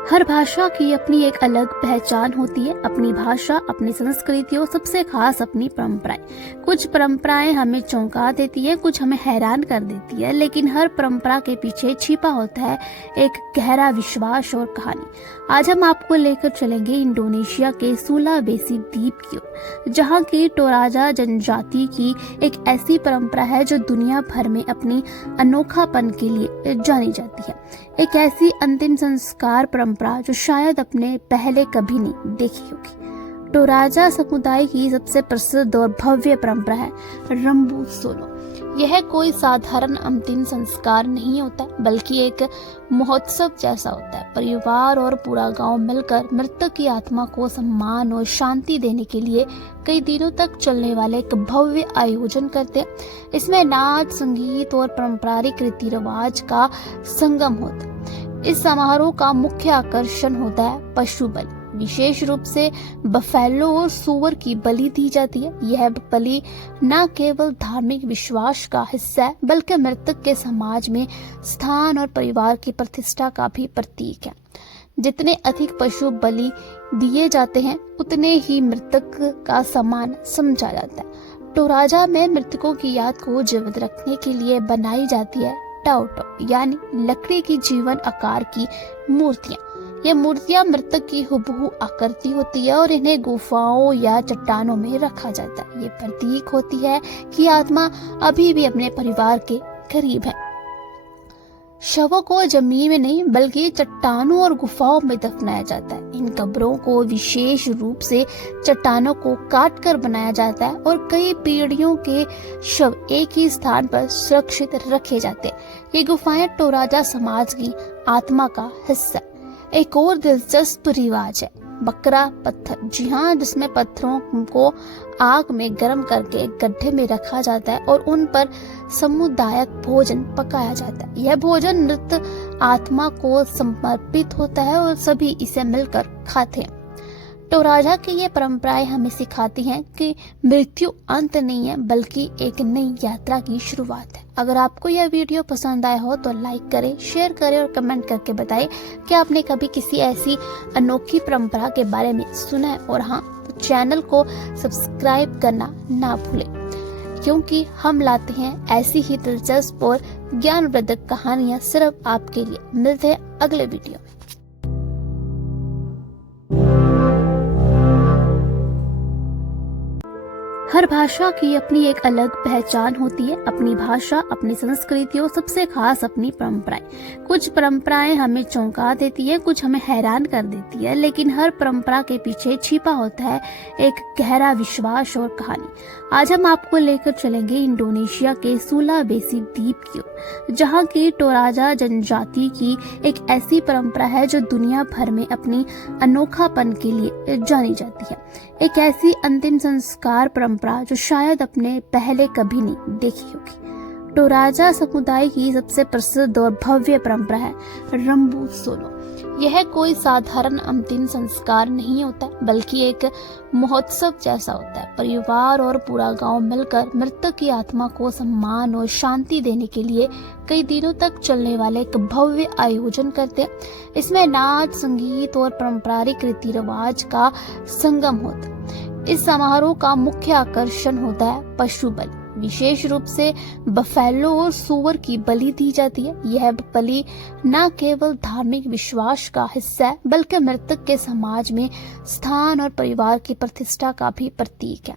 हर भाषा की अपनी एक अलग पहचान होती है। अपनी भाषा, अपनी संस्कृति और सबसे खास अपनी परंपराएं। कुछ परंपराएं हमें चौंका देती है, कुछ हमें हैरान कर देती है, लेकिन हर परंपरा के पीछे छिपा होता है एक गहरा विश्वास और कहानी। आज हम आपको लेकर चलेंगे इंडोनेशिया के सुलावेसी द्वीप की ओर, जहाँ की टोराजा जनजाति की एक ऐसी परंपरा है जो दुनिया भर में अपनी अनोखापन के लिए जानी जाती है। एक ऐसी अंतिम संस्कार परंपरा जो शायद अपने पहले कभी नहीं देखी होगी। टोराजा समुदाय की सबसे प्रसिद्ध और भव्य परंपरा है रंबू सोलो। यह कोई साधारण अंतिम संस्कार नहीं होता, बल्कि एक महोत्सव जैसा होता है। परिवार और पूरा गांव मिलकर मृतक की आत्मा को सम्मान और शांति देने के लिए कई दिनों तक चलने वाले एक भव्य आयोजन करते हैं। इसमें नाच, संगीत और पारंपरिक रीति रिवाज का संगम होता है। इस समारोह का मुख्य आकर्षण होता है पशु बलि। विशेष रूप से बफेलो और सूअर की बलि दी जाती है। यह बलि न केवल धार्मिक विश्वास का हिस्सा है, बल्कि मृतक के समाज में स्थान और परिवार की प्रतिष्ठा का भी प्रतीक है। जितने अधिक पशु बलि दिए जाते हैं, उतने ही मृतक का सम्मान समझा जाता है। टोराजा में मृतकों की याद को जीवित रखने के लिए बनाई जाती है टाओटो, यानी लकड़ी की जीवन आकार की मूर्तियां। ये मूर्तियां मृतक की हुबहू आकृति होती है और इन्हें गुफाओं या चट्टानों में रखा जाता है। ये प्रतीक होती है कि आत्मा अभी भी अपने परिवार के करीब है। शवों को जमीन में नहीं, बल्कि चट्टानों और गुफाओं में दफनाया जाता है। इन कब्रों को विशेष रूप से चट्टानों को काट कर बनाया जाता है और कई पीढ़ियों के शव एक ही स्थान पर सुरक्षित रखे जाते हैं। ये गुफाएं टोराजा समाज की आत्मा का हिस्सा। एक और दिलचस्प रिवाज है बकरा पत्थर। जी हाँ, जिसमें पत्थरों को आग में गर्म करके गड्ढे में रखा जाता है और उन पर सामुदायिक भोजन पकाया जाता है। यह भोजन मृत आत्मा को समर्पित होता है और सभी इसे मिलकर खाते हैं। टोराजा की ये परंपराएं हमें सिखाती हैं कि मृत्यु अंत नहीं है, बल्कि एक नई यात्रा की शुरुआत है। अगर आपको यह वीडियो पसंद आया हो तो लाइक करें, शेयर करें और कमेंट करके बताएं कि आपने कभी किसी ऐसी अनोखी परंपरा के बारे में सुना है। और हाँ, तो चैनल को सब्सक्राइब करना ना भूलें, क्योंकि हम लाते हैं ऐसी ही दिलचस्प और ज्ञानवर्धक कहानियां सिर्फ आपके लिए। मिलते हैं अगले वीडियो में। हर भाषा की अपनी एक अलग पहचान होती है। अपनी भाषा, अपनी संस्कृति और सबसे खास अपनी परंपराएं। कुछ परंपराएं हमें चौंका देती है, कुछ हमें हैरान कर देती है, लेकिन हर परंपरा के पीछे छिपा होता है एक गहरा विश्वास और कहानी। आज हम आपको लेकर चलेंगे इंडोनेशिया के सुलावेसी द्वीप की ओर, जहाँ की टोराजा जनजाति की एक ऐसी परंपरा है जो दुनिया भर में अपनी अनोखापन के लिए जानी जाती है। एक ऐसी अंतिम संस्कार परंपरा जो शायद अपने पहले कभी नहीं देखी होगी। टोराजा समुदाय की सबसे प्रसिद्ध और भव्य परंपरा है रंबू सोलो। यह कोई साधारण अंतिम संस्कार नहीं होता, बल्कि एक महोत्सव जैसा होता है। परिवार और पूरा गांव मिलकर मृतक की आत्मा को सम्मान और शांति देने के लिए कई दिनों तक चलने वाले एक भव्य आयोजन करते हैं। इसमें नाच, संगीत और पारंपरिक रीति रिवाज का संगम होता है। इस समारोह का मुख्य आकर्षण होता है पशु बलि। विशेष रूप से बफेलो और सूअर की बलि दी जाती है। यह बलि न केवल धार्मिक विश्वास का हिस्सा है, बल्कि मृतक के समाज में स्थान और परिवार की प्रतिष्ठा का भी प्रतीक है।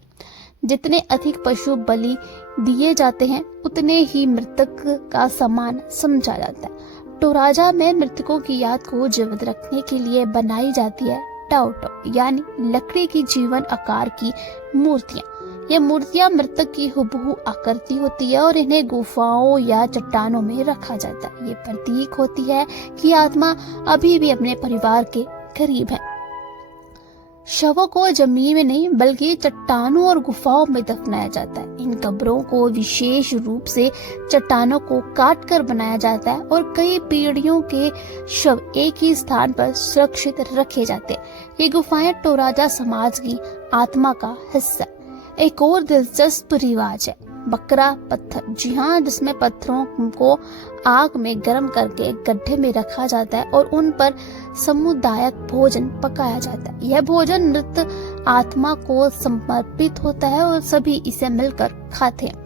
जितने अधिक पशु बलि दिए जाते हैं, उतने ही मृतक का सम्मान समझा जाता है। टोराजा में मृतकों की याद को जीवित रखने के लिए बनाई जाती है टाओटो, यानी लकड़ी की जीवन आकार की मूर्तियां। ये मूर्तियां मृतक की हुबहू आकृति होती है और इन्हें गुफाओं या चट्टानों में रखा जाता है। ये प्रतीक होती है कि आत्मा अभी भी अपने परिवार के करीब है। शवों को जमीन में नहीं, बल्कि चट्टानों और गुफाओं में दफनाया जाता है। इन कब्रों को विशेष रूप से चट्टानों को काट कर बनाया जाता है और कई पीढ़ियों के शव एक ही स्थान पर सुरक्षित रखे जाते हैं। ये गुफाएं टोराजा समाज की आत्मा का हिस्सा। एक और दिलचस्प रिवाज है बकरा पत्थर, जी हाँ, जिसमें पत्थरों को आग में गर्म करके एक गड्ढे में रखा जाता है और उन पर सामुदायिक भोजन पकाया जाता है। यह भोजन मृत आत्मा को समर्पित होता है और सभी इसे मिलकर खाते हैं।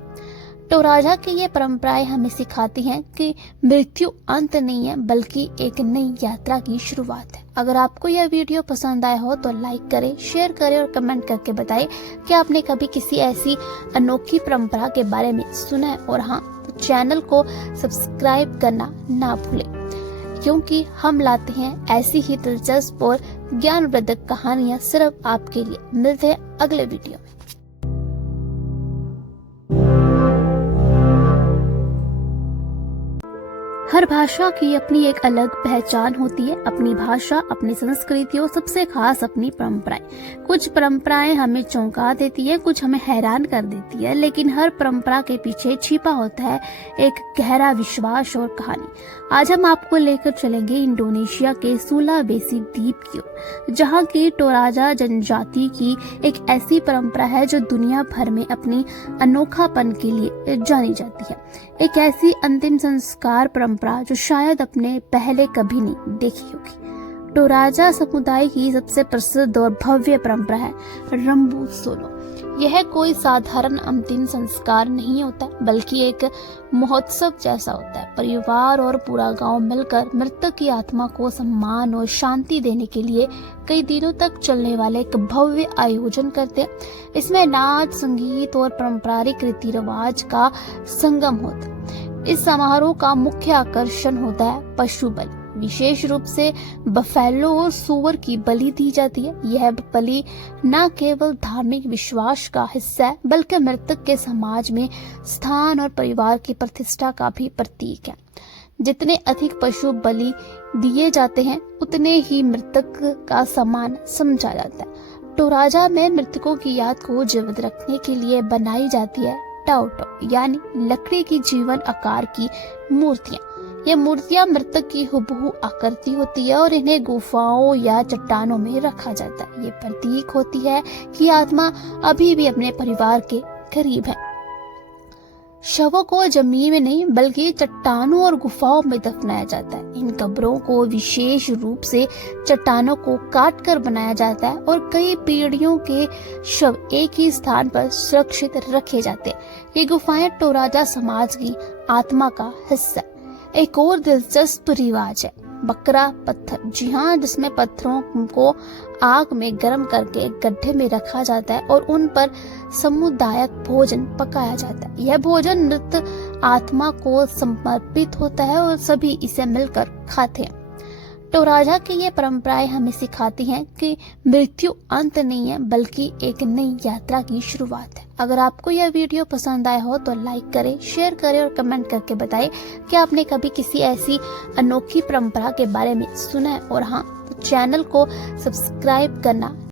टोराजा की ये परंपराएं हमें सिखाती हैं कि मृत्यु अंत नहीं है, बल्कि एक नई यात्रा की शुरुआत है। अगर आपको यह वीडियो पसंद आया हो तो लाइक करें, शेयर करें और कमेंट करके बताएं कि आपने कभी किसी ऐसी अनोखी परंपरा के बारे में सुना है। और हाँ, तो चैनल को सब्सक्राइब करना ना भूलें, क्योंकि हम लाते हैं ऐसी ही दिलचस्प और ज्ञानवर्धक कहानियाँ सिर्फ आपके लिए। मिलते हैं अगले वीडियो में। हर भाषा की अपनी एक अलग पहचान होती है, अपनी भाषा, अपनी संस्कृति और सबसे खास अपनी परंपराएं। कुछ परंपराएं हमें चौंका देती है, कुछ हमें हैरान कर देती है, लेकिन हर परंपरा के पीछे छिपा होता है एक गहरा विश्वास और कहानी। आज हम आपको लेकर चलेंगे इंडोनेशिया के सुलावेसी द्वीप की ओर, जहाँ की टोराजा जनजाति की एक ऐसी परंपरा है जो दुनिया भर में अपनी अनोखापन के लिए जानी जाती है। एक ऐसी अंतिम संस्कार परंपरा जो शायद अपने पहले कभी नहीं देखी होगी। टोराजा समुदाय की सबसे प्रसिद्ध और भव्य परंपरा है रंबू सोलो। यह कोई साधारण अंतिम संस्कार नहीं होता, बल्कि एक महोत्सव जैसा होता है। परिवार और पूरा गांव मिलकर मृतक की आत्मा को सम्मान और शांति देने के लिए कई दिनों तक चलने वाले एक भव्य आयोजन करते हैं। इसमें नाच, संगीत और पारंपरिक रीति रिवाज का संगम होता है। इस समारोह का मुख्य आकर्षण होता है पशु बलि। विशेष रूप से बफेलो और सूअर की बलि दी जाती है। यह बलि न केवल धार्मिक विश्वास का हिस्सा है, बल्कि मृतक के समाज में स्थान और परिवार की प्रतिष्ठा का भी प्रतीक है। जितने अधिक पशु बलि दिए जाते हैं, उतने ही मृतक का सम्मान समझा जाता है। टोराजा में मृतकों की याद को जीवित रखने के लिए बनाई जाती है टाओटो, यानी लकड़ी की जीवन आकार की मूर्तियां। ये मूर्तियां मृतक की हुबहू आकृति होती है और इन्हें गुफाओं या चट्टानों में रखा जाता है। ये प्रतीक होती है कि आत्मा अभी भी अपने परिवार के करीब है। शवों को जमीन में नहीं, बल्कि चट्टानों और गुफाओं में दफनाया जाता है। इन कब्रों को विशेष रूप से चट्टानों को काट कर बनाया जाता है और कई पीढ़ियों के शव एक ही स्थान पर सुरक्षित रखे जाते हैं। ये गुफाएं टोराजा समाज की आत्मा का हिस्सा। एक और दिलचस्प रिवाज है बकरा पत्थर, जी हाँ, जिसमें पत्थरों को आग में गर्म करके एक गड्ढे में रखा जाता है और उन पर सामुदायिक भोजन पकाया जाता है। यह भोजन मृत आत्मा को समर्पित होता है और सभी इसे मिलकर खाते हैं। टोराजा की ये परंपराएं हमें सिखाती हैं कि मृत्यु अंत नहीं है, बल्कि एक नई यात्रा की शुरुआत है। अगर आपको यह वीडियो पसंद आया हो तो लाइक करें, शेयर करें और कमेंट करके बताएं कि आपने कभी किसी ऐसी अनोखी परंपरा के बारे में सुना है। और हाँ, तो चैनल को सब्सक्राइब करना